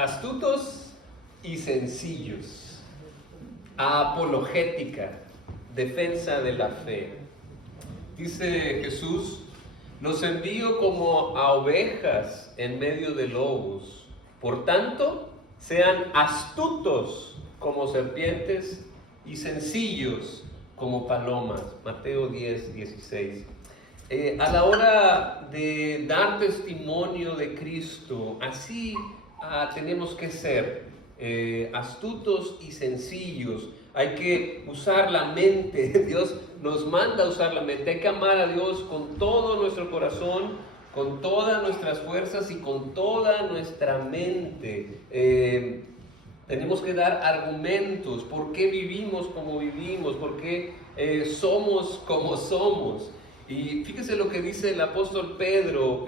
Astutos y sencillos. Apologética, defensa de la fe. Dice Jesús: los envío como a ovejas en medio de lobos. Por tanto, sean astutos como serpientes y sencillos como palomas. Mateo 10, 16. A la hora de dar testimonio de Cristo, así tenemos que ser astutos y sencillos. Hay que usar la mente. Dios nos manda a usar la mente. Hay que amar a Dios con todo nuestro corazón, con todas nuestras fuerzas y con toda nuestra mente. Tenemos que dar argumentos. ¿Por qué vivimos como vivimos? ¿Por qué somos como somos? Y fíjese lo que dice el apóstol Pedro.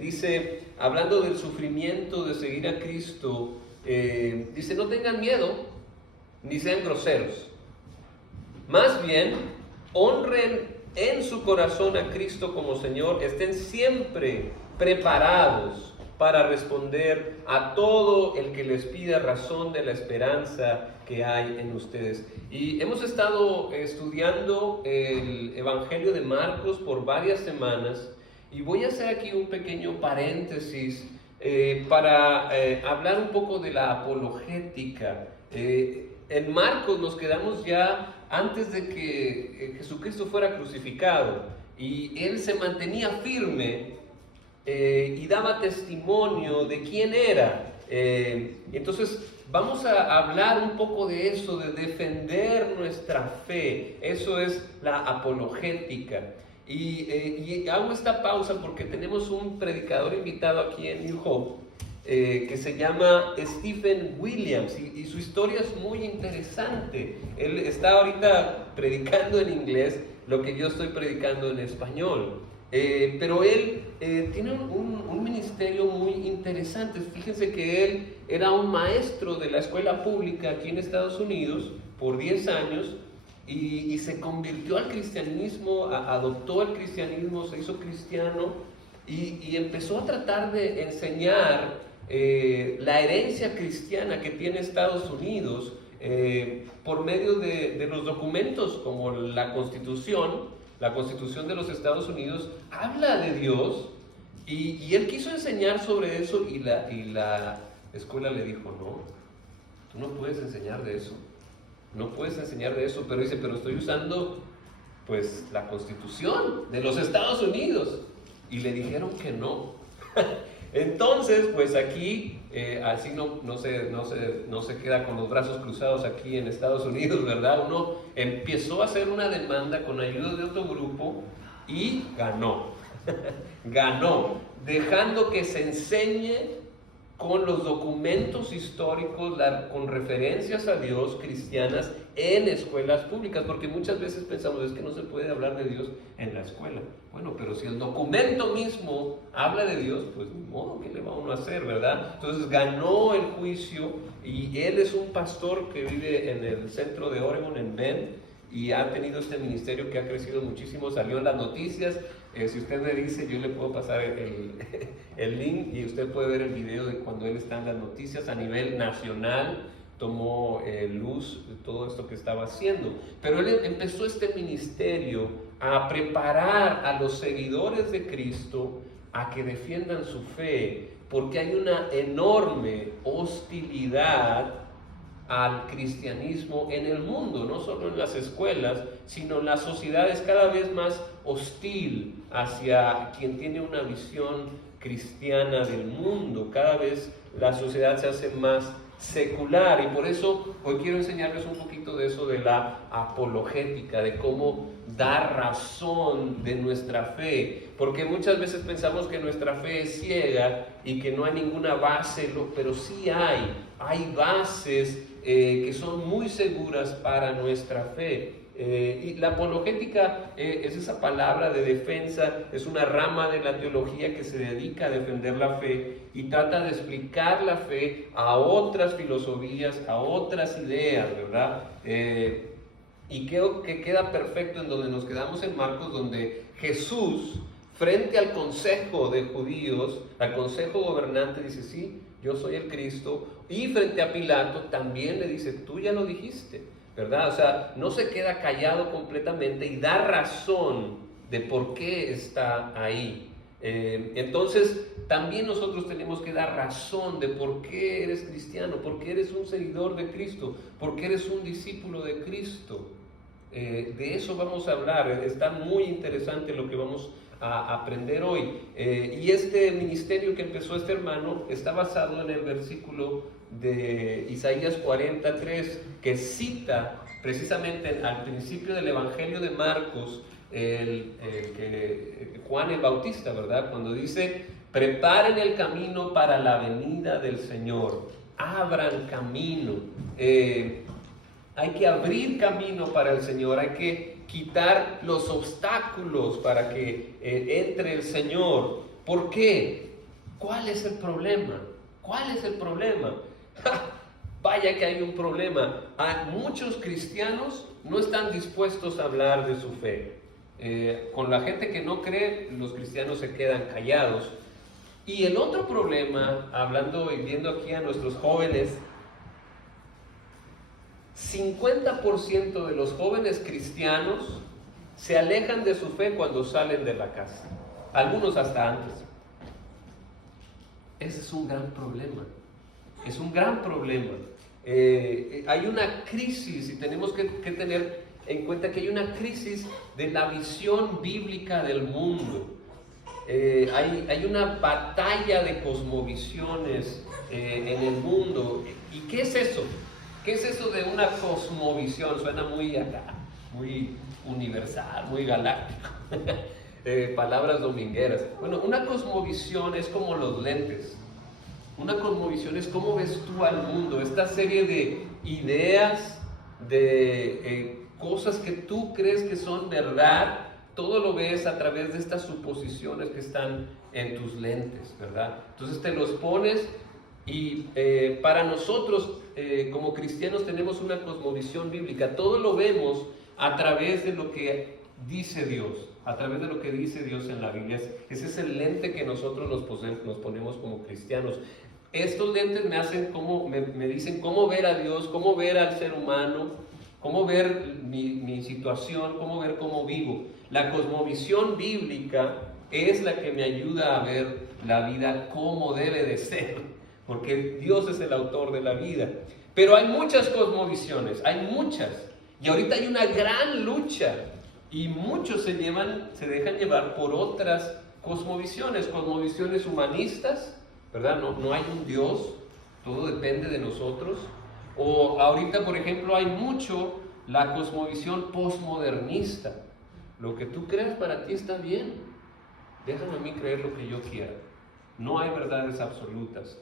Dice, hablando del sufrimiento de seguir a Cristo, dice: no tengan miedo ni sean groseros. Más bien, honren en su corazón a Cristo como Señor. Estén siempre preparados para responder a todo el que les pida razón de la esperanza que hay en ustedes. Y hemos estado estudiando el Evangelio de Marcos por varias semanas, y voy a hacer aquí un pequeño paréntesis para hablar un poco de la apologética. En Marcos nos quedamos ya antes de que Jesucristo fuera crucificado, y Él se mantenía firme y daba testimonio de quién era. Entonces vamos a hablar un poco de eso, de defender nuestra fe. Eso es la apologética. Y hago esta pausa porque tenemos un predicador invitado aquí en New Hope que se llama Stephen Williams, y su historia es muy interesante. Él está ahorita predicando en inglés lo que yo estoy predicando en español. Pero él tiene un ministerio muy interesante. Fíjense que él era un maestro de la escuela pública aquí en Estados Unidos por 10 años y se convirtió al cristianismo, adoptó el cristianismo, se hizo cristiano y empezó a tratar de enseñar la herencia cristiana que tiene Estados Unidos por medio de los documentos como la Constitución. La Constitución de los Estados Unidos habla de Dios, y él quiso enseñar sobre eso, y la escuela le dijo: no, tú no puedes enseñar de eso, no puedes enseñar de eso. Pero dice: pero estoy usando pues la Constitución de los Estados Unidos. Y le dijeron que no. Entonces, pues aquí, así no se queda con los brazos cruzados aquí en Estados Unidos, ¿verdad? Uno empezó a hacer una demanda con ayuda de otro grupo y ganó. Ganó, dejando que se enseñe con los documentos históricos, con referencias a Dios cristianas en escuelas públicas, porque muchas veces pensamos: es que no se puede hablar de Dios en la escuela. Bueno, pero si el documento mismo habla de Dios, pues ni modo, ¿qué le va uno a hacer, verdad? Entonces ganó el juicio, y él es un pastor que vive en el centro de Oregon, en Bend, y ha tenido este ministerio que ha crecido muchísimo. Salió en las noticias. Si usted me dice, yo le puedo pasar el link, y usted puede ver el video de cuando él está en las noticias a nivel nacional. Tomó luz de todo esto que estaba haciendo. Pero él empezó este ministerio a preparar a los seguidores de Cristo a que defiendan su fe, porque hay una enorme hostilidad al cristianismo en el mundo, no solo en las escuelas, sino en las sociedades, cada vez más hostil hacia quien tiene una visión cristiana del mundo. Cada vez la sociedad se hace más secular, y por eso hoy quiero enseñarles un poquito de eso, de la apologética, de cómo dar razón de nuestra fe, porque muchas veces pensamos que nuestra fe es ciega y que no hay ninguna base, pero sí hay bases que son muy seguras para nuestra fe. Y la apologética es esa palabra de defensa, es una rama de la teología que se dedica a defender la fe y trata de explicar la fe a otras filosofías, a otras ideas, ¿verdad? Y creo que queda perfecto en donde nos quedamos en Marcos, donde Jesús frente al consejo de judíos, al consejo gobernante, dice, sí, yo soy el Cristo. Y frente a Pilato también le dice, tú ya lo dijiste, ¿verdad? O sea, no se queda callado completamente y da razón de por qué está ahí. Entonces, también nosotros tenemos que dar razón de por qué eres cristiano, por qué eres un seguidor de Cristo, por qué eres un discípulo de Cristo. De eso vamos a hablar. Está muy interesante lo que vamos a aprender hoy. Y este ministerio que empezó este hermano está basado en el versículo de Isaías 43, que cita precisamente al principio del Evangelio de Marcos, Juan el Bautista, ¿verdad? Cuando dice, preparen el camino para la venida del Señor, abran camino. Hay que abrir camino para el Señor, hay que quitar los obstáculos para que entre el Señor. ¿Por qué? ¿Cuál es el problema? ¿Cuál es el problema? Vaya que hay un problema. Muchos cristianos no están dispuestos a hablar de su fe. Con la gente que no cree, los cristianos se quedan callados. Y el otro problema, hablando y viendo aquí a nuestros jóvenes, 50% de los jóvenes cristianos se alejan de su fe cuando salen de la casa. Algunos hasta antes. Ese es un gran problema. Es un gran problema. Hay una crisis y tenemos que tener en cuenta que hay una crisis de la visión bíblica del mundo. Hay una batalla de cosmovisiones en el mundo. ¿Y qué es eso? ¿Qué es eso de una cosmovisión? Suena muy acá, muy universal, muy galáctico. Palabras domingueras. Bueno, una cosmovisión es como los lentes. Una cosmovisión es cómo ves tú al mundo. Esta serie de ideas, de cosas que tú crees que son verdad, todo lo ves a través de estas suposiciones que están en tus lentes, ¿verdad? Entonces te los pones y para nosotros como cristianos tenemos una cosmovisión bíblica. Todo lo vemos a través de lo que dice Dios, a través de lo que dice Dios en la Biblia. Ese es el lente que nosotros nos ponemos como cristianos. Estos lentes me dicen cómo ver a Dios, cómo ver al ser humano, cómo ver mi situación, cómo ver cómo vivo. La cosmovisión bíblica es la que me ayuda a ver la vida como debe de ser, porque Dios es el autor de la vida. Pero hay muchas cosmovisiones, hay muchas, y ahorita hay una gran lucha, y muchos se dejan llevar por otras cosmovisiones humanistas, ¿verdad? No hay un Dios, todo depende de nosotros. O ahorita, por ejemplo, hay mucho la cosmovisión postmodernista. Lo que tú creas para ti está bien. Déjame a mí creer lo que yo quiera. No hay verdades absolutas.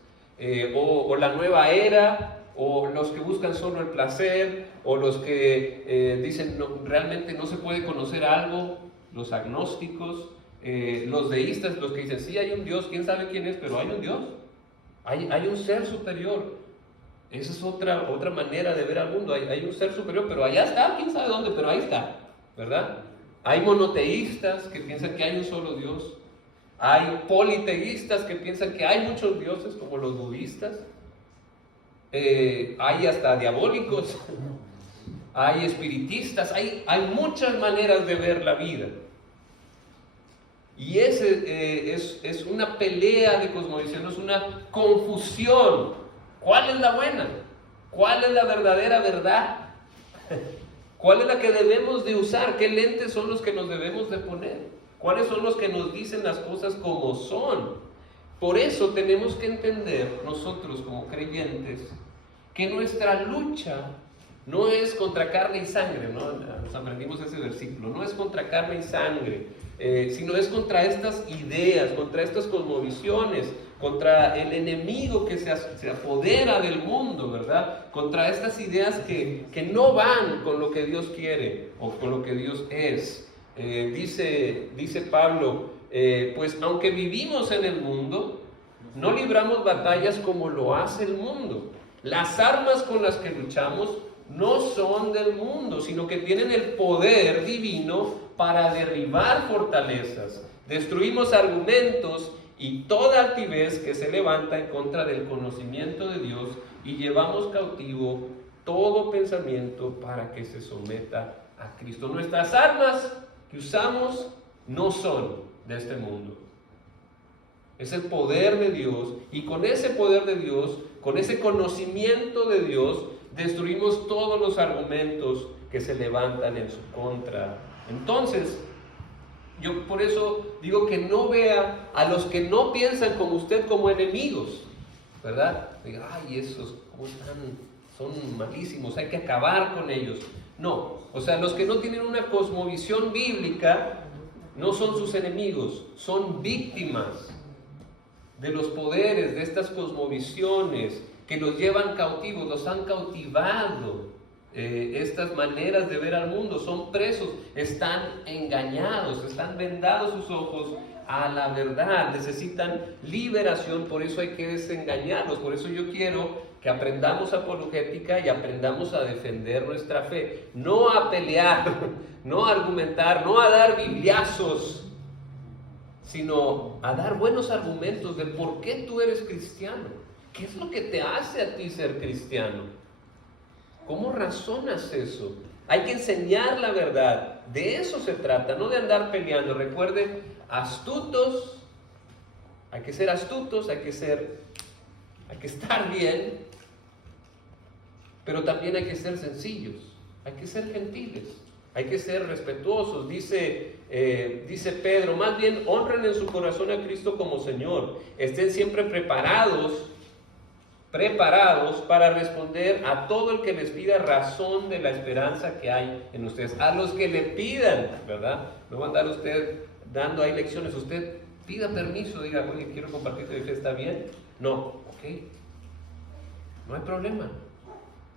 O la nueva era, o los que buscan solo el placer, o los que dicen realmente no se puede conocer algo, los agnósticos, los deístas, los que dicen sí hay un Dios, quién sabe quién es, pero hay un Dios. Hay un ser superior. Esa es otra manera de ver al mundo. Hay un ser superior, pero allá está, quién sabe dónde, pero ahí está, ¿verdad? Hay monoteístas que piensan que hay un solo Dios. Hay politeístas que piensan que hay muchos dioses, como los budistas. Hay hasta diabólicos. Hay espiritistas. Hay muchas maneras de ver la vida. Y es una pelea de cosmovisión, es una confusión. ¿Cuál es la buena? ¿Cuál es la verdadera verdad? ¿Cuál es la que debemos de usar? ¿Qué lentes son los que nos debemos de poner? ¿Cuáles son los que nos dicen las cosas como son? Por eso tenemos que entender nosotros como creyentes que nuestra lucha no es contra carne y sangre, ¿no? Nos aprendimos ese versículo, no es contra carne y sangre, sino es contra estas ideas, contra estas cosmovisiones, contra el enemigo que se apodera del mundo, ¿verdad? Contra estas ideas que no van con lo que Dios quiere o con lo que Dios es. Dice Pablo, pues aunque vivimos en el mundo, no libramos batallas como lo hace el mundo. Las armas con las que luchamos no son del mundo, sino que tienen el poder divino para derribar fortalezas, destruimos argumentos y toda altivez que se levanta en contra del conocimiento de Dios y llevamos cautivo todo pensamiento para que se someta a Cristo. Nuestras armas que usamos no son de este mundo. Es el poder de Dios, y con ese poder de Dios, con ese conocimiento de Dios, destruimos todos los argumentos que se levantan en su contra. Entonces, yo por eso digo que no vea a los que no piensan como usted como enemigos, ¿verdad? Diga, ay, esos, ¿cómo están? Son malísimos, hay que acabar con ellos. No, o sea, los que no tienen una cosmovisión bíblica no son sus enemigos, son víctimas de los poderes, de estas cosmovisiones que los llevan cautivos, los han cautivado. Estas maneras de ver al mundo, son presos, están engañados, están vendados sus ojos a la verdad, necesitan liberación, por eso hay que desengañarlos. Por eso yo quiero que aprendamos apologética y aprendamos a defender nuestra fe, no a pelear, no a argumentar, no a dar bibliazos, sino a dar buenos argumentos de por qué tú eres cristiano, qué es lo que te hace a ti ser cristiano. ¿Cómo razonas eso? Hay que enseñar la verdad. De eso se trata, no de andar peleando. Recuerden, astutos, hay que ser astutos, hay que estar bien, pero también hay que ser sencillos, hay que ser gentiles, hay que ser respetuosos. Dice Pedro, más bien honren en su corazón a Cristo como Señor. Estén siempre preparados para responder a todo el que les pida razón de la esperanza que hay en ustedes. A los que le pidan, ¿verdad? No va a andar usted dando ahí lecciones. Usted pida permiso, diga, oye, quiero compartir tu fe, ¿está bien? No, ok, no hay problema.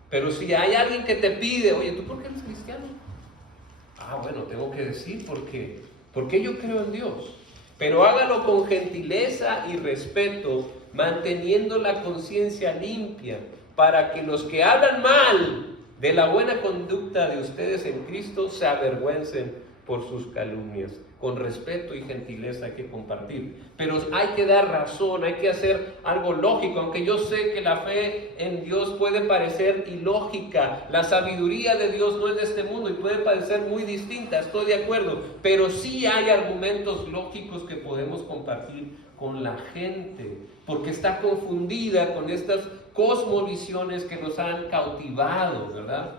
Pero si hay alguien que te pide, oye, ¿tú por qué eres cristiano? Ah, bueno, tengo que decir porque yo creo en Dios. Pero hágalo con gentileza y respeto, manteniendo la conciencia limpia, para que los que hablan mal de la buena conducta de ustedes en Cristo se avergüencen por sus calumnias. Con respeto y gentileza hay que compartir, pero hay que dar razón, hay que hacer algo lógico. Aunque yo sé que la fe en Dios puede parecer ilógica, la sabiduría de Dios no es de este mundo y puede parecer muy distinta, estoy de acuerdo, pero sí hay argumentos lógicos que podemos compartir con la gente, porque está confundida con estas cosmovisiones que nos han cautivado, ¿verdad?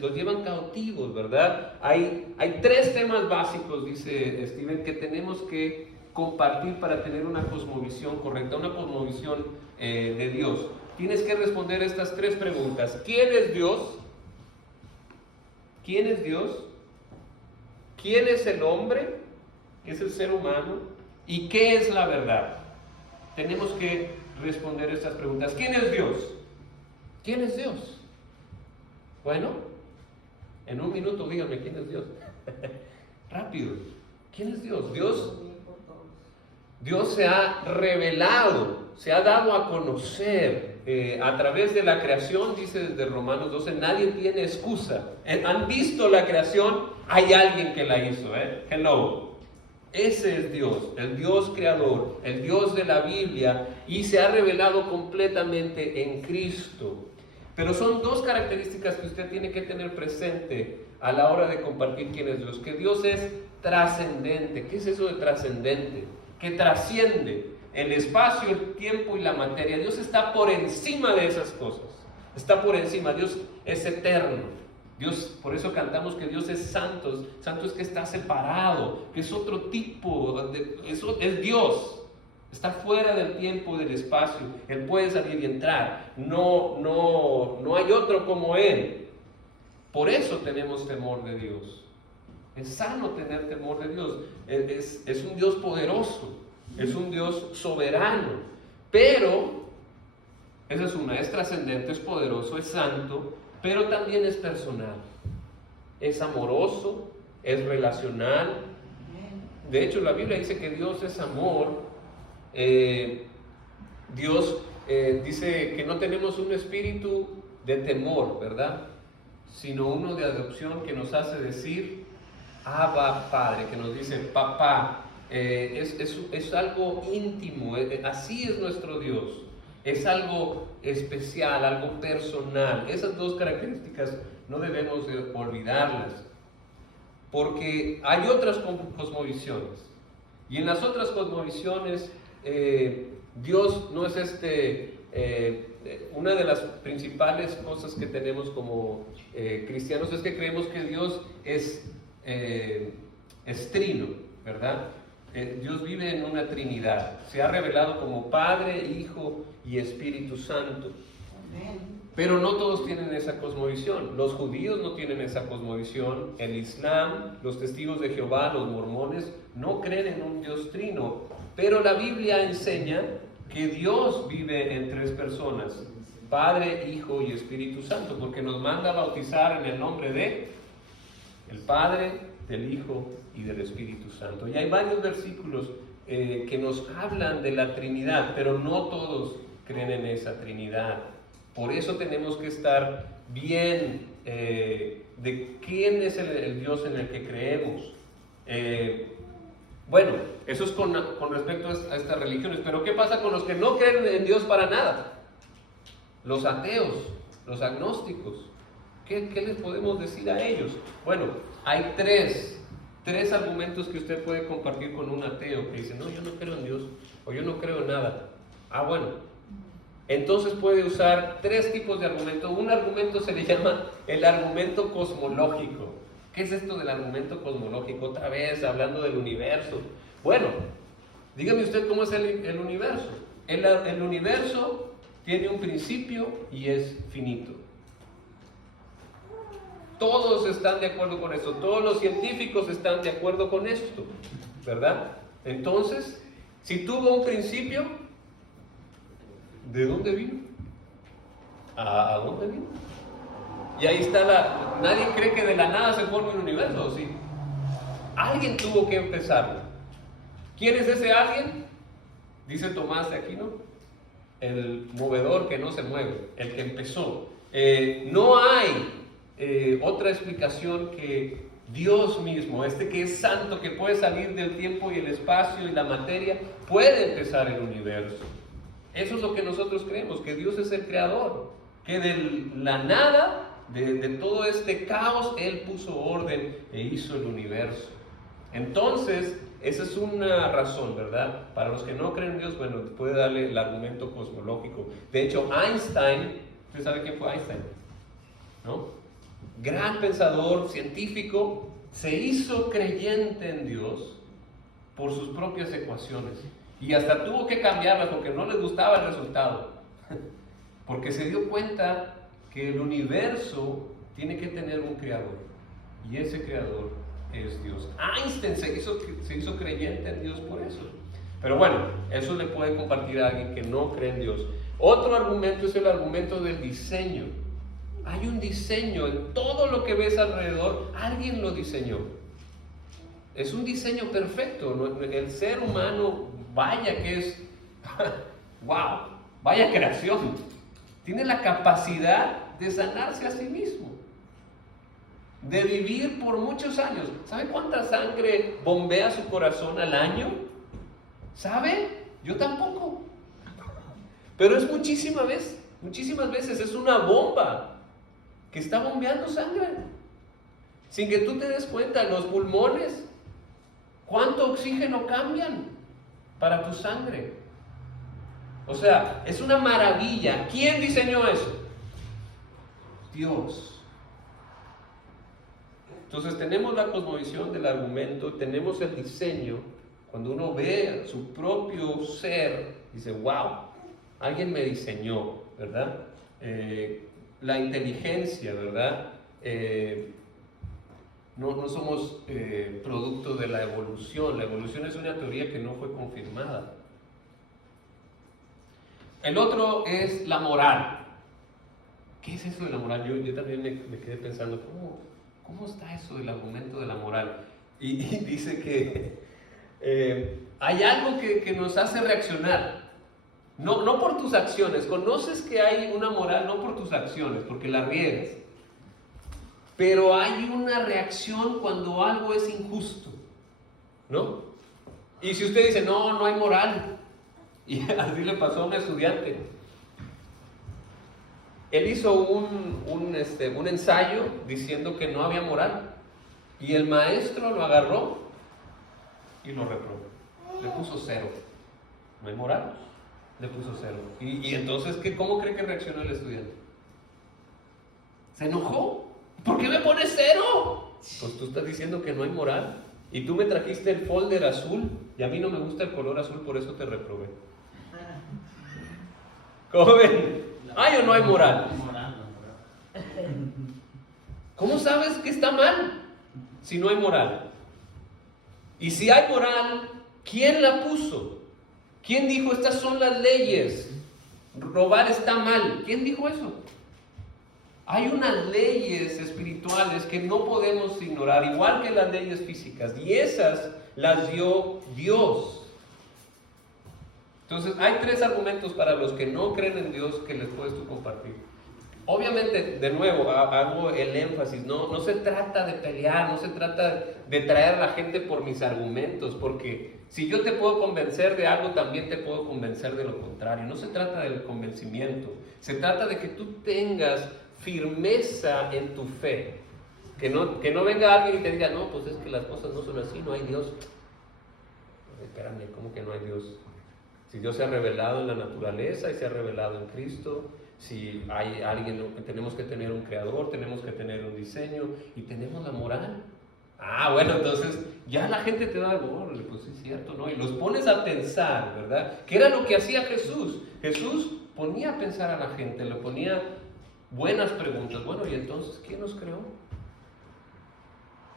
Los llevan cautivos, ¿verdad? Hay tres temas básicos, dice Steven, que tenemos que compartir para tener una cosmovisión correcta, una cosmovisión de Dios. Tienes que responder estas tres preguntas. ¿Quién es Dios? ¿Quién es Dios? ¿Quién es el hombre? ¿Qué es el ser humano? ¿Y qué es la verdad? Tenemos que responder estas preguntas. ¿Quién es Dios? ¿Quién es Dios? Bueno, en un minuto díganme quién es Dios. Rápido. ¿Quién es Dios? Dios se ha revelado, se ha dado a conocer a través de la creación, dice desde Romanos 12, nadie tiene excusa. Han visto la creación, hay alguien que la hizo. Hello. Ese es Dios, el Dios creador, el Dios de la Biblia, y se ha revelado completamente en Cristo. Pero son dos características que usted tiene que tener presente a la hora de compartir quién es Dios. Que Dios es trascendente. ¿Qué es eso de trascendente? Que trasciende el espacio, el tiempo y la materia. Dios está por encima de esas cosas. Está por encima. Dios es eterno. Dios, por eso cantamos que Dios es santo. Santo es que está separado, que es otro tipo, es Dios. Está fuera del tiempo y del espacio. Él puede salir y entrar. No hay otro como Él. Por eso tenemos temor de Dios. Es sano tener temor de Dios. Es un Dios poderoso. Es un Dios soberano. Pero, esa es una, es trascendente, es poderoso, es santo, pero también es personal. Es amoroso, es relacional. De hecho, la Biblia dice que Dios es amor. Dios dice que no tenemos un espíritu de temor, ¿verdad? sino uno de adopción que nos hace decir Abba Padre, que nos dice papá. Es algo íntimo, así es nuestro Dios. Es algo especial, algo personal. Esas dos características no debemos de olvidarlas, porque hay otras cosmovisiones. Y en las otras cosmovisiones, Dios no es una de las principales cosas que tenemos como cristianos es que creemos que Dios es trino, ¿verdad? Dios vive en una Trinidad. Se ha revelado como Padre, Hijo y Espíritu Santo. Pero no todos tienen esa cosmovisión. Los judíos no tienen esa cosmovisión. El Islam, los testigos de Jehová, los mormones, no creen en un Dios trino. Pero la Biblia enseña que Dios vive en tres personas: Padre, Hijo y Espíritu Santo, porque nos manda a bautizar en el nombre de el Padre, del Hijo y del Espíritu Santo. Y hay varios versículos que nos hablan de la Trinidad, pero no todos creen en esa Trinidad. Por eso tenemos que estar bien de quién es el Dios en el que creemos. Bueno, eso es con respecto a estas religiones, pero ¿qué pasa con los que no creen en Dios para nada? Los ateos, los agnósticos. ¿Qué les podemos decir a ellos? Bueno, hay tres argumentos que usted puede compartir con un ateo que dice, no, yo no creo en Dios, o yo no creo en nada. Bueno, entonces puede usar tres tipos de argumentos. Un argumento se le llama el argumento cosmológico. ¿Qué es esto del argumento cosmológico? Otra vez, hablando del universo. Bueno, dígame usted cómo es el universo. El universo tiene un principio y es finito. Todos están de acuerdo con esto, todos los científicos están de acuerdo con esto, ¿verdad? Entonces, si tuvo un principio, ¿de dónde vino? ¿A dónde vino? Y ahí está nadie cree que de la nada se forme un universo, ¿o sí? Alguien tuvo que empezarlo. ¿Quién es ese alguien? Dice Tomás de Aquino, el movedor que no se mueve, el que empezó. No hay otra explicación que Dios mismo, que es santo, que puede salir del tiempo y el espacio y la materia, puede empezar el universo. Eso es lo que nosotros creemos, que Dios es el creador, que de la nada, de todo este caos, Él puso orden e hizo el universo. Entonces, esa es una razón, ¿verdad? Para los que no creen en Dios, bueno, puede darle el argumento cosmológico. De hecho, Einstein, ¿usted sabe quién fue Einstein? ¿No? Gran pensador científico, se hizo creyente en Dios por sus propias ecuaciones y hasta tuvo que cambiarlas porque no le gustaba el resultado, porque se dio cuenta que el universo tiene que tener un creador y ese creador es Dios. Einstein se hizo creyente en Dios por eso. Pero bueno, eso le puede compartir a alguien que no cree en Dios. Otro argumento es el argumento del diseño. Hay un diseño en todo lo que ves alrededor, alguien lo diseñó. Es un diseño perfecto. El ser humano, vaya que es, wow, vaya creación. Tiene la capacidad de sanarse a sí mismo, de vivir por muchos años. ¿Sabe cuánta sangre bombea su corazón al año? ¿Sabe? Yo tampoco. Pero es muchísimas veces es una bomba que está bombeando sangre, sin que tú te des cuenta. Los pulmones, ¿cuánto oxígeno cambian para tu sangre? O sea, es una maravilla. ¿Quién diseñó eso? Dios. Entonces tenemos la cosmovisión del argumento, tenemos el diseño. Cuando uno ve su propio ser, dice, wow, alguien me diseñó, ¿verdad? La inteligencia, ¿verdad? No somos producto de la evolución. La evolución es una teoría que no fue confirmada. El otro es la moral. ¿Qué es eso de la moral? Yo también me quedé pensando, ¿cómo está eso del argumento de la moral? Y dice que hay algo que nos hace reaccionar. No por tus acciones. Conoces que hay una moral no por tus acciones, porque la riegas. pero hay una reacción cuando algo es injusto, ¿no? Y si usted dice, no, no hay moral, y así le pasó a un estudiante. Él hizo un ensayo diciendo que no había moral, y el maestro lo agarró y lo reprobó. Le puso 0. No hay moral, le puso 0. Y entonces, ¿cómo cree que reaccionó el estudiante? Se enojó. ¿Por qué me pones 0? Pues tú estás diciendo que no hay moral. Y tú me trajiste el folder azul y a mí no me gusta el color azul, por eso te reprobé. ¿Cómo ven? ¿Hay o no hay moral? ¿Cómo sabes que está mal si no hay moral? Y si hay moral, ¿quién la puso? ¿Quién dijo estas son las leyes? Robar está mal. ¿Quién dijo eso? Hay unas leyes espirituales que no podemos ignorar, igual que las leyes físicas, y esas las dio Dios. Entonces, hay 3 argumentos para los que no creen en Dios que les puedes tú compartir. Obviamente, de nuevo, hago el énfasis, no se trata de pelear, no se trata de traer a la gente por mis argumentos, porque si yo te puedo convencer de algo, también te puedo convencer de lo contrario. No se trata del convencimiento, se trata de que tú tengas firmeza en tu fe. Que no venga alguien y te diga, no, pues es que las cosas no son así, no hay Dios. Espérame, ¿cómo que no hay Dios? Si Dios se ha revelado en la naturaleza y se ha revelado en Cristo, si hay alguien, tenemos que tener un creador, tenemos que tener un diseño y tenemos la moral. Bueno, entonces ya la gente te da algo, pues sí es cierto, ¿no? Y los pones a pensar, ¿verdad? ¿Qué era lo que hacía Jesús? Jesús ponía a pensar a la gente, le ponía buenas preguntas. Bueno, ¿y entonces quién nos creó?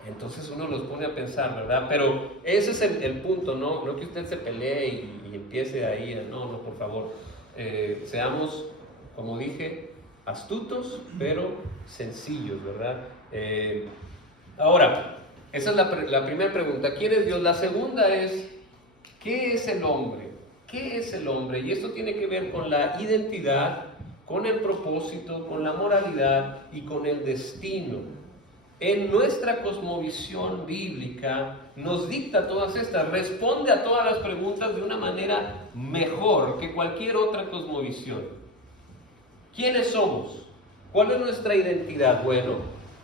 Entonces uno los pone a pensar, ¿verdad? Pero ese es el punto, ¿no? No que usted se pelee y empiece ahí, no, por favor. Seamos, como dije, astutos, pero sencillos, ¿verdad? Ahora, esa es la primera pregunta. ¿Quién es Dios? La segunda es, ¿qué es el hombre? ¿Qué es el hombre? Y esto tiene que ver con la identidad, con el propósito, con la moralidad y con el destino. En nuestra cosmovisión bíblica nos dicta todas estas, responde a todas las preguntas de una manera mejor que cualquier otra cosmovisión. ¿Quiénes somos? ¿Cuál es nuestra identidad? Bueno,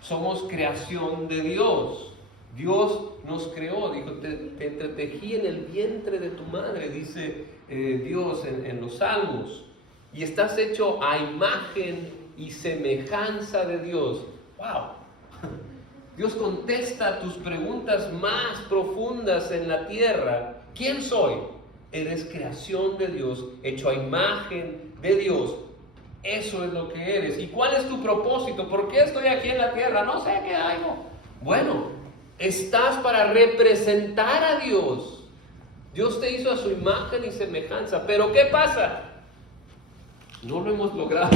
somos creación de Dios. Dios nos creó, dijo, te entretejí en el vientre de tu madre, dice Dios en los Salmos. Y estás hecho a imagen y semejanza de Dios. ¡Wow! Dios contesta tus preguntas más profundas en la tierra. ¿Quién soy? Eres creación de Dios, hecho a imagen de Dios. Eso es lo que eres. ¿Y cuál es tu propósito? ¿Por qué estoy aquí en la tierra? No sé qué hago. Bueno, estás para representar a Dios. Dios te hizo a su imagen y semejanza. Pero ¿qué pasa? No lo hemos logrado.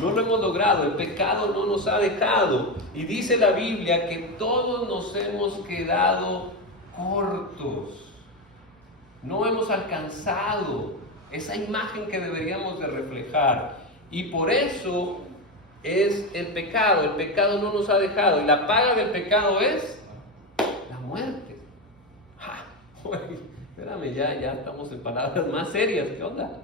No lo hemos logrado, el pecado no nos ha dejado. Y dice la Biblia que todos nos hemos quedado cortos. No hemos alcanzado esa imagen que deberíamos de reflejar. Y por eso es el pecado no nos ha dejado. Y la paga del pecado es la muerte. Espérame, ya estamos en palabras más serias, ¿qué onda?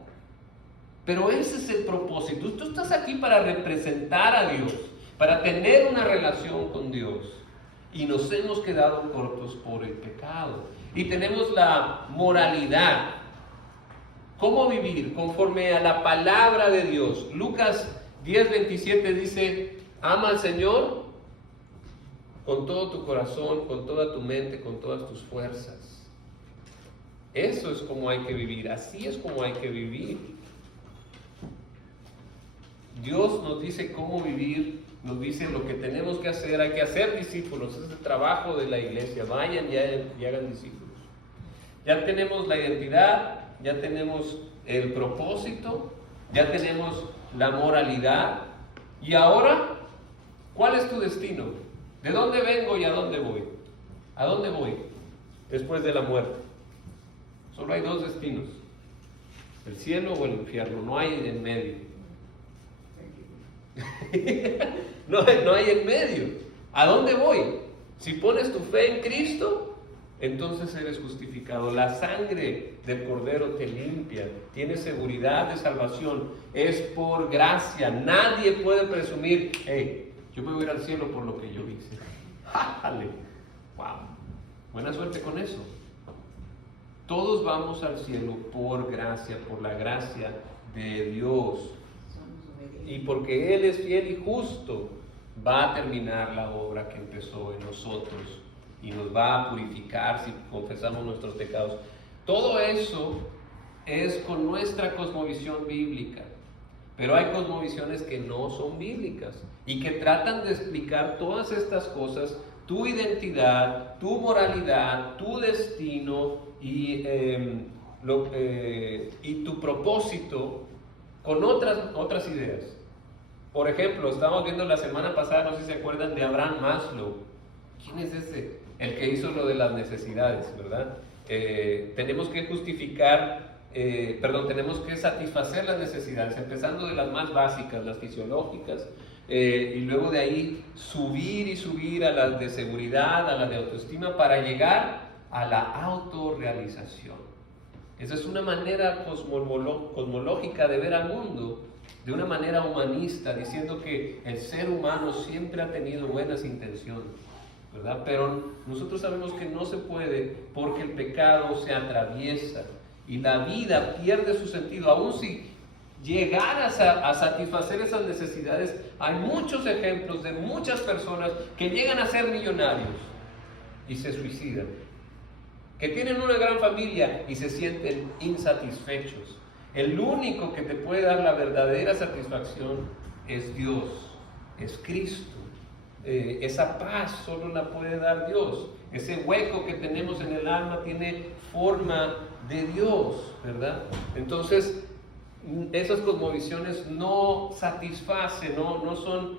Pero ese es el propósito. Tú estás aquí para representar a Dios, para tener una relación con Dios. Y nos hemos quedado cortos por el pecado. Y tenemos la moralidad. ¿Cómo vivir? Conforme a la palabra de Dios. Lucas 10:27 dice, ama al Señor con todo tu corazón, con toda tu mente, con todas tus fuerzas. Eso es como hay que vivir. Así es como hay que vivir. Dios nos dice cómo vivir, nos dice lo que tenemos que hacer. Hay que hacer discípulos, ese es el trabajo de la iglesia. Vayan y hagan discípulos. Ya tenemos la identidad, ya tenemos el propósito, ya tenemos la moralidad. Y ahora, ¿cuál es tu destino? ¿De dónde vengo y a dónde voy? ¿A dónde voy después de la muerte? Solo hay 2 destinos, el cielo o el infierno, no hay en medio. No hay en medio. ¿A dónde voy? Si pones tu fe en Cristo, entonces eres justificado. La sangre del Cordero te limpia, tienes seguridad de salvación, es por gracia. Nadie puede presumir, hey, yo me voy a ir al cielo por lo que yo hice. ¡Jale! ¡Wow! Buena suerte con eso. Todos vamos al cielo por gracia, por la gracia de Dios. Y porque Él es fiel y justo, va a terminar la obra que empezó en nosotros y nos va a purificar si confesamos nuestros pecados. Todo eso es con nuestra cosmovisión bíblica, pero hay cosmovisiones que no son bíblicas y que tratan de explicar todas estas cosas, tu identidad, tu moralidad, tu destino y tu propósito con otras ideas. Por ejemplo, estábamos viendo la semana pasada, no sé si se acuerdan, de Abraham Maslow. ¿Quién es ese? El que hizo lo de las necesidades, ¿verdad? Tenemos que tenemos que satisfacer las necesidades, empezando de las más básicas, las fisiológicas, y luego de ahí subir a las de seguridad, a las de autoestima, para llegar a la autorrealización. Esa es una manera cosmológica de ver al mundo, de una manera humanista, diciendo que el ser humano siempre ha tenido buenas intenciones, ¿verdad? Pero nosotros sabemos que no se puede porque el pecado se atraviesa y la vida pierde su sentido. Aún si llegaras a satisfacer esas necesidades, hay muchos ejemplos de muchas personas que llegan a ser millonarios y se suicidan, que tienen una gran familia y se sienten insatisfechos. El único que te puede dar la verdadera satisfacción es Dios, es Cristo. Esa paz solo la puede dar Dios. Ese hueco que tenemos en el alma tiene forma de Dios, ¿verdad? Entonces, esas cosmovisiones no satisfacen, no son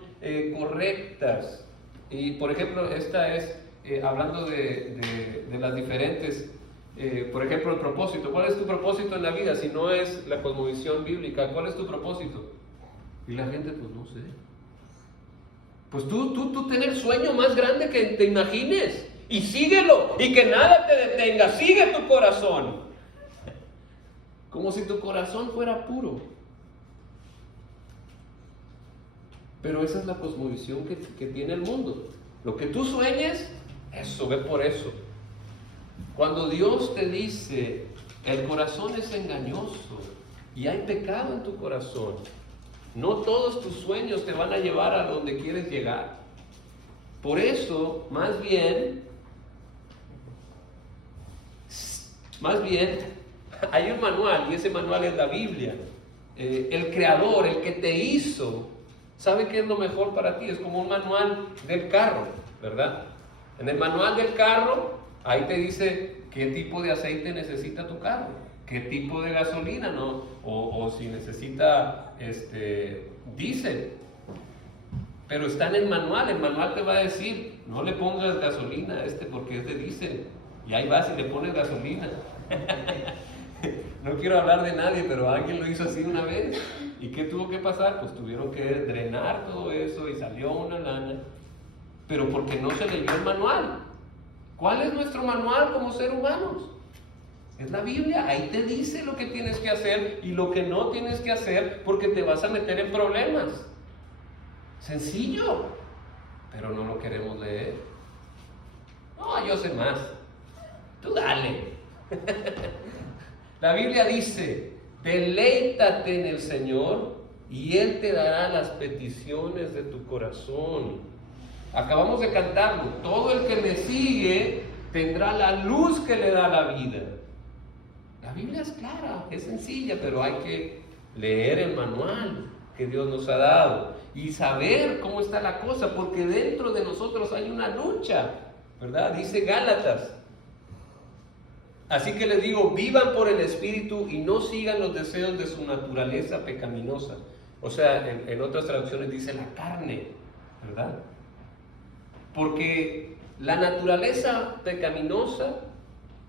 correctas. Y por ejemplo, esta es, hablando de las diferentes, por ejemplo, el propósito. ¿Cuál es tu propósito en la vida? Si no es la cosmovisión bíblica, ¿cuál es tu propósito? Y la gente, pues no sé. Pues tú ten el sueño más grande que te imagines y síguelo y que nada te detenga. Sigue tu corazón. Como si tu corazón fuera puro. Pero esa es la cosmovisión que tiene el mundo. Lo que tú sueñes, eso, ve por eso. Cuando Dios te dice, el corazón es engañoso y hay pecado en tu corazón, no todos tus sueños te van a llevar a donde quieres llegar. Por eso, más bien, hay un manual y ese manual es la Biblia. El Creador, el que te hizo, sabe qué es lo mejor para ti. Es como un manual del carro, ¿verdad? En el manual del carro, ahí te dice qué tipo de aceite necesita tu carro, qué tipo de gasolina, ¿no? O si necesita diésel. Pero está en el manual te va a decir, no le pongas gasolina a porque es de diésel. Y ahí vas y le pones gasolina. No quiero hablar de nadie, pero alguien lo hizo así una vez. ¿Y qué tuvo que pasar? Pues tuvieron que drenar todo eso y salió una lana. Pero porque no se leyó el manual. ¿Cuál es nuestro manual como ser humanos? Es la Biblia. Ahí te dice lo que tienes que hacer y lo que no tienes que hacer, porque te vas a meter en problemas. Sencillo, pero no lo queremos leer. No, yo sé más. Tú dale. La Biblia dice, deleítate en el Señor y Él te dará las peticiones de tu corazón. Acabamos de cantarlo. Todo el que me sigue tendrá la luz que le da la vida. La Biblia es clara, es sencilla, pero hay que leer el manual que Dios nos ha dado y saber cómo está la cosa, porque dentro de nosotros hay una lucha, ¿verdad? Dice Gálatas. Así que les digo, vivan por el Espíritu y no sigan los deseos de su naturaleza pecaminosa. O sea, en otras traducciones dice la carne, ¿verdad? Porque la naturaleza pecaminosa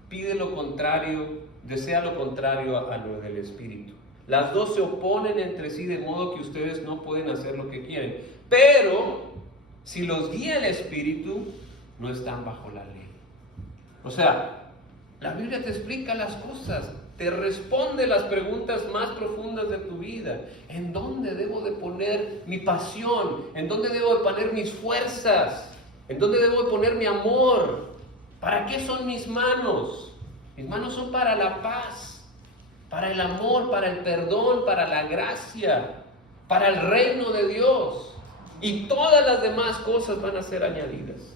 pide lo contrario, desea lo contrario a lo del Espíritu. Las dos se oponen entre sí de modo que ustedes no pueden hacer lo que quieren. Pero Si los guía el Espíritu, no están bajo la ley. O sea, la Biblia te explica las cosas, te responde las preguntas más profundas de tu vida. ¿En dónde debo de poner mi pasión? ¿En dónde debo de poner mis fuerzas? ¿En dónde debo de poner mi amor? ¿Para qué son mis manos? Mis manos son para la paz, para el amor, para el perdón, para la gracia, para el reino de Dios. Y todas las demás cosas van a ser añadidas.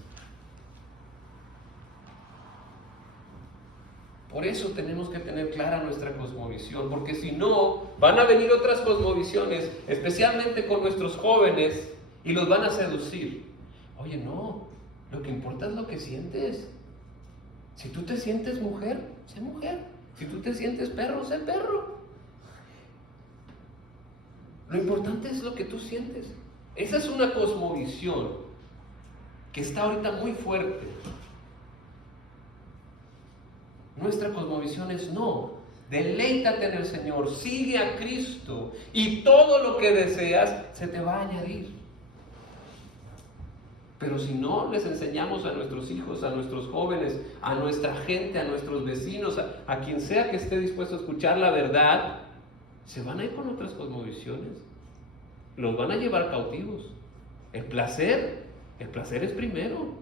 Por eso tenemos que tener clara nuestra cosmovisión, porque si no, van a venir otras cosmovisiones, especialmente con nuestros jóvenes, y los van a seducir. Oye, no, lo que importa es lo que sientes. Si tú te sientes mujer, sé mujer. Si tú te sientes perro, sé perro. Lo importante es lo que tú sientes. Esa es una cosmovisión que está ahorita muy fuerte. Nuestra cosmovisión es no, deleítate en el Señor, sigue a Cristo y todo lo que deseas se te va a añadir. Pero si no les enseñamos a nuestros hijos, a nuestros jóvenes, a nuestra gente, a nuestros vecinos, a quien sea que esté dispuesto a escuchar la verdad, se van a ir con otras cosmovisiones, los van a llevar cautivos. El placer es primero.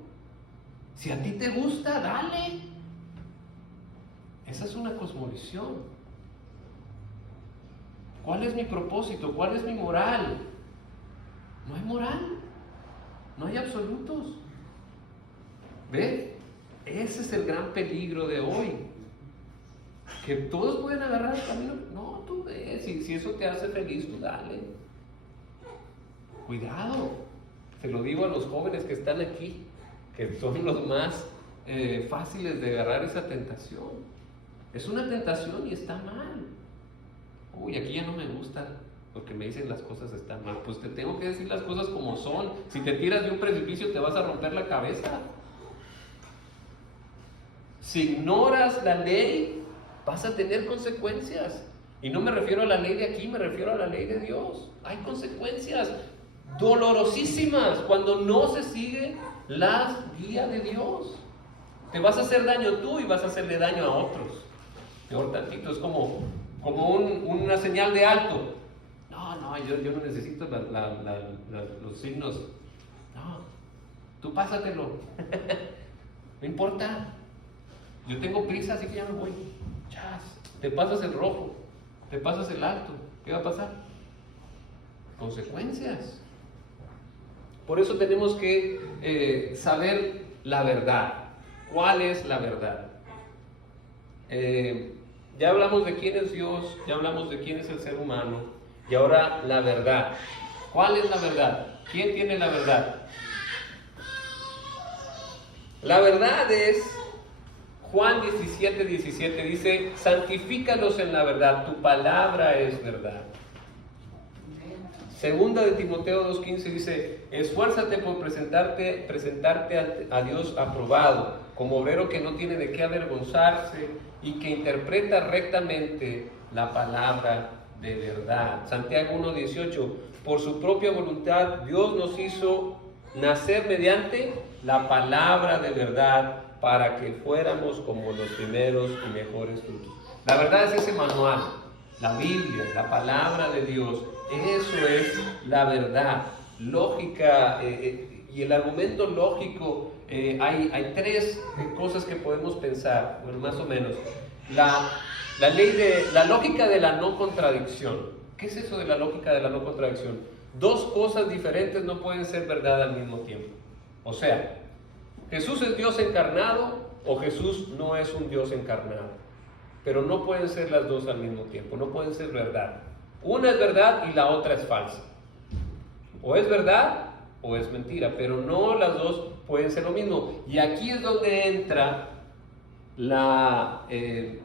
Si a ti te gusta, dale. Esa es una cosmovisión. ¿Cuál es mi propósito? ¿Cuál es mi moral? No hay moral, no hay absolutos. ¿Ve? Ese es el gran peligro de hoy. Que todos pueden agarrar el camino. No, tú ves, si eso te hace feliz, tú dale. Cuidado. Se lo digo a los jóvenes que están aquí, que son los más fáciles de agarrar esa tentación. Es una tentación y está mal. Uy, aquí ya no me gusta porque me dicen las cosas están mal. Pues te tengo que decir las cosas como son. Si te tiras de un precipicio te vas a romper la cabeza. Si ignoras la ley, vas a tener consecuencias. Y no me refiero a la ley de aquí, me refiero a la ley de Dios. Hay consecuencias dolorosísimas cuando no se sigue las guías de Dios. Te vas a hacer daño tú y vas a hacerle daño a otros. Peor tantito, es como una señal de alto. No, yo no necesito los signos. No, tú pásatelo. No importa. Yo tengo prisa, así que ya me voy. Chas, te pasas el rojo, te pasas el alto. ¿Qué va a pasar? Consecuencias. Por eso tenemos que saber la verdad. ¿Cuál es la verdad? Ya hablamos de quién es Dios, ya hablamos de quién es el ser humano, y ahora la verdad. ¿Cuál es la verdad? ¿Quién tiene la verdad? La verdad es, Juan 17:17 dice, santifícalos en la verdad, tu palabra es verdad. Segunda de Timoteo 2:15 dice, esfuérzate por presentarte a Dios aprobado, como obrero que no tiene de qué avergonzarse y que interpreta rectamente la palabra de verdad. Santiago 1:18, por su propia voluntad Dios nos hizo nacer mediante la palabra de verdad para que fuéramos como los primeros y mejores frutos. La verdad es ese manual, la Biblia, la palabra de Dios. Eso es la verdad, lógica, y el argumento lógico, hay tres cosas que podemos pensar, bueno, más o menos. La lógica de la no contradicción. ¿Qué es eso de la lógica de la no contradicción? Dos cosas diferentes no pueden ser verdad al mismo tiempo. O sea, Jesús es Dios encarnado o Jesús no es un Dios encarnado. Pero no pueden ser las dos al mismo tiempo, no pueden ser verdad. Una es verdad y la otra es falsa. O es verdad o es mentira, pero no las dos pueden ser lo mismo. Y aquí es donde entra el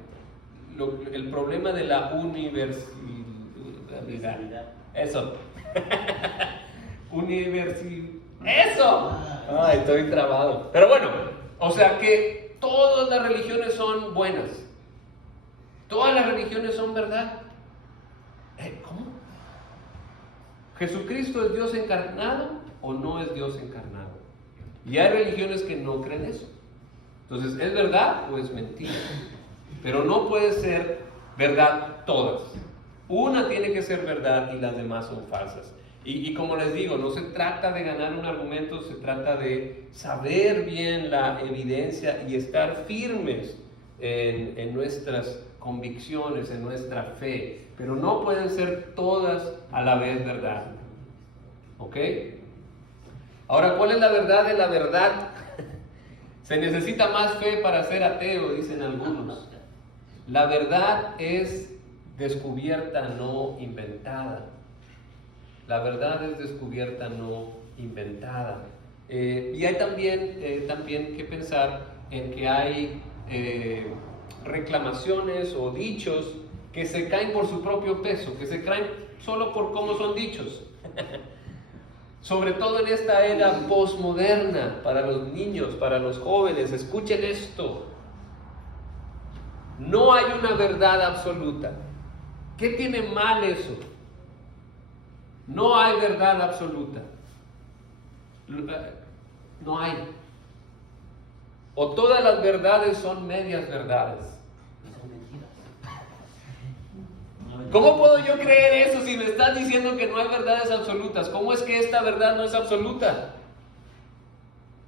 problema de la universalidad. Eso. Eso. Ay, estoy trabado. Pero bueno, o sea que todas las religiones son buenas. Todas las religiones son verdad. ¿Cómo? ¿Jesucristo es Dios encarnado o no es Dios encarnado. Y hay religiones que no creen eso. Entonces, ¿es verdad o es mentira? Pero no puede ser verdad todas. Una tiene que ser verdad y las demás son falsas. Y como les digo, no se trata de ganar un argumento, se trata de saber bien la evidencia y estar firmes en nuestras convicciones, en nuestra fe. Pero no pueden ser todas a la vez verdad. ¿Ok? Ahora, ¿cuál es la verdad de la verdad? Se necesita más fe para ser ateo, dicen algunos. La verdad es descubierta, no inventada. La verdad es descubierta, no inventada. Y hay también que pensar en que hay reclamaciones o dichos que se caen por su propio peso, que se caen solo por cómo son dichos. Sobre todo en esta era posmoderna, para los niños, para los jóvenes, escuchen esto. No hay una verdad absoluta. ¿Qué tiene mal eso? No hay verdad absoluta. No hay. O todas las verdades son medias verdades. ¿Cómo puedo yo creer eso si me estás diciendo que no hay verdades absolutas? ¿Cómo es que esta verdad no es absoluta?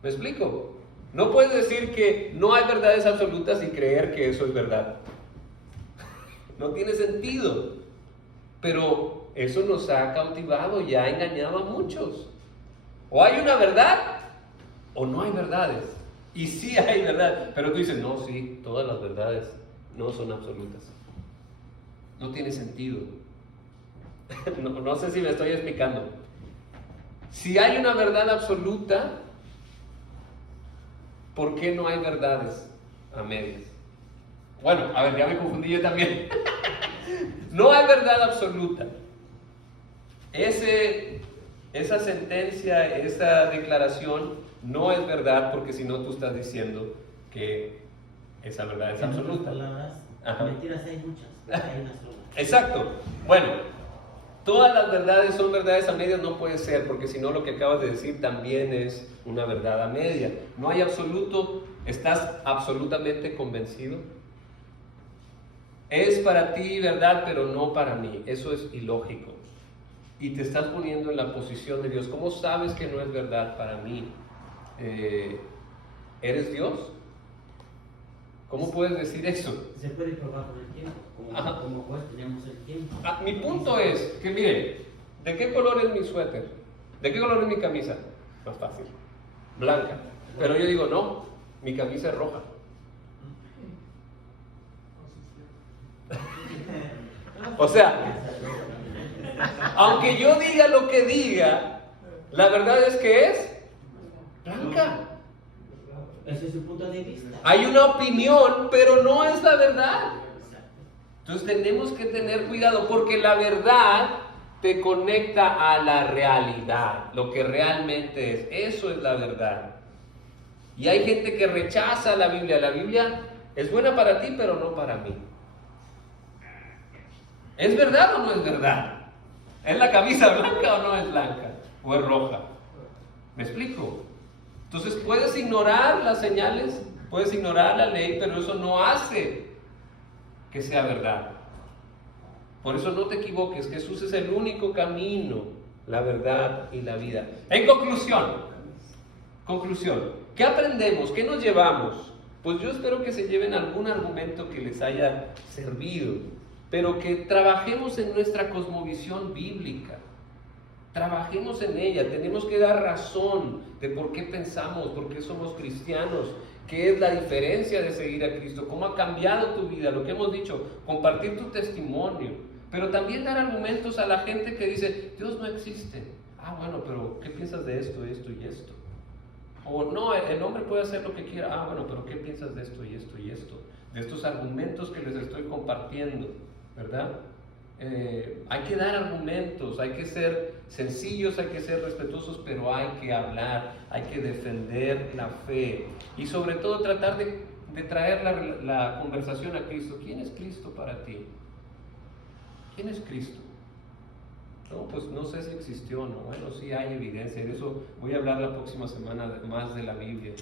¿Me explico? No puedes decir que no hay verdades absolutas y creer que eso es verdad. No tiene sentido. Pero eso nos ha cautivado y ha engañado a muchos. O hay una verdad o no hay verdades. Y sí hay verdad. Pero tú dices, no, sí, todas las verdades no son absolutas. No tiene sentido. No sé si me estoy explicando. Si hay una verdad absoluta, ¿por qué no hay verdades a medias? Bueno, a ver, ya me confundí yo también. No hay verdad absoluta. Esa sentencia, esa declaración no es verdad, porque si no tú estás diciendo que esa verdad es absoluta. Mentiras hay muchas, pero hay una sola. Exacto. Bueno, todas las verdades son verdades a medias, no puede ser, porque si no lo que acabas de decir también es una verdad a media. No hay absoluto. ¿Estás absolutamente convencido? Es para ti verdad, pero no para mí. Eso es ilógico. Y te estás poniendo en la posición de Dios. ¿Cómo sabes que no es verdad para mí? ¿Eres Dios? ¿Cómo puedes decir eso? Se puede probar con el tiempo. Como juez tenemos el tiempo. Mi punto es que, miren, ¿de qué color es mi suéter? ¿De qué color es mi camisa? Más fácil. Blanca. Pero yo digo, no, mi camisa es roja. O sea, aunque yo diga lo que diga, la verdad es que es blanca. Ese es su punto de vista. Hay una opinión, pero no es la verdad. Entonces tenemos que tener cuidado, porque la verdad te conecta a la realidad, lo que realmente es. Eso es la verdad. Y hay gente que rechaza la Biblia. La Biblia es buena para ti, pero no para mí. ¿Es verdad o no es verdad? ¿Es la camisa blanca o no es blanca? ¿O es roja? ¿Me explico? Entonces puedes ignorar las señales, puedes ignorar la ley, pero eso no hace que sea verdad. Por eso no te equivoques, Jesús es el único camino, la verdad y la vida. En conclusión, ¿qué aprendemos? ¿Qué nos llevamos? Pues yo espero que se lleven algún argumento que les haya servido, pero que trabajemos en nuestra cosmovisión bíblica. Trabajemos en ella, tenemos que dar razón de por qué pensamos, por qué somos cristianos, qué es la diferencia de seguir a Cristo, cómo ha cambiado tu vida, lo que hemos dicho, compartir tu testimonio, pero también dar argumentos a la gente que dice, Dios no existe. Bueno, pero ¿qué piensas de esto, esto y esto? O no, el hombre puede hacer lo que quiera. Bueno, pero ¿qué piensas de esto y esto y esto? De estos argumentos que les estoy compartiendo, ¿verdad? Hay que dar argumentos, hay que ser sencillos, hay que ser respetuosos, pero hay que hablar, hay que defender la fe y sobre todo tratar de traer la conversación a Cristo. ¿Quién es Cristo para ti? ¿Quién es Cristo? No, pues no sé si existió o no. Bueno, sí hay evidencia. De eso voy a hablar la próxima semana más de la Biblia.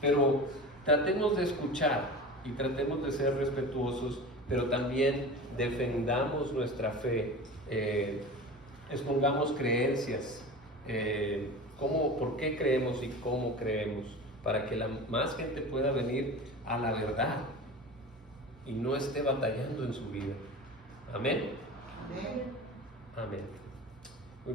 Pero tratemos de escuchar y tratemos de ser respetuosos, pero también defendamos nuestra fe. Expongamos creencias. ¿Por qué creemos y cómo creemos? Para que la más gente pueda venir a la verdad y no esté batallando en su vida. Amén. Amén. Amén.